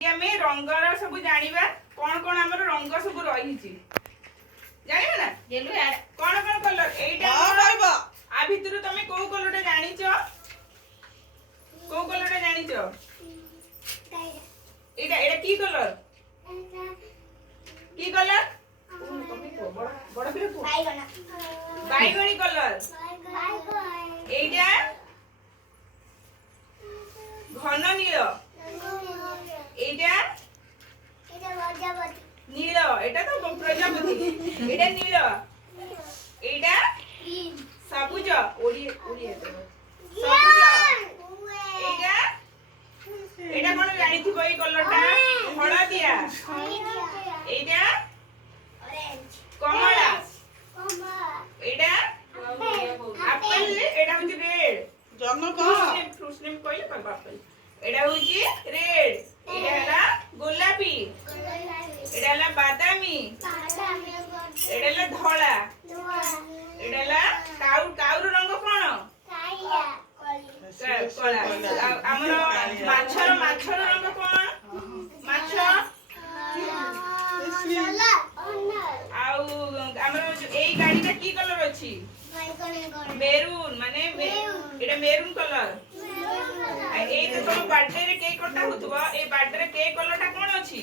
आमे रंगर सब जानिबा कोन कोन हमर रंग सब रहिछि जानिबा ना गेलु कोन कोन कलर एटा कहबो आ भितरु तमे को कलरटा जानिछो को कलरटा जानिछो एटा एटा की कलर तमे को बड़ बिरे को बाईगणी कलर एटा घन नील एटा नील एटा तो प्रजापति एटा नील एटा सबुज ओडी ओडी सबुज एटा एटा कोन जानि थिबो ए कलरटा हळदिया एटा ऑरेंज कमला एटा एप्पल एटा होची रेड जन्म कह फ्रूट्स नेम कइले पर एप्पल एटा होची रेड एटा हला गोलापी एटा हला बादामी एटा हला धोला एटा हला काउर रंग कोन कला हमर माछर रंग कोन माछ आउ हमर एई गाड़ीटा की कलर अछि मेरून माने एटा मेरून कलर ए तो तुम बर्थडे रे केक कटा होतबो ए बर्थडे रे केक कलरटा कोन अछि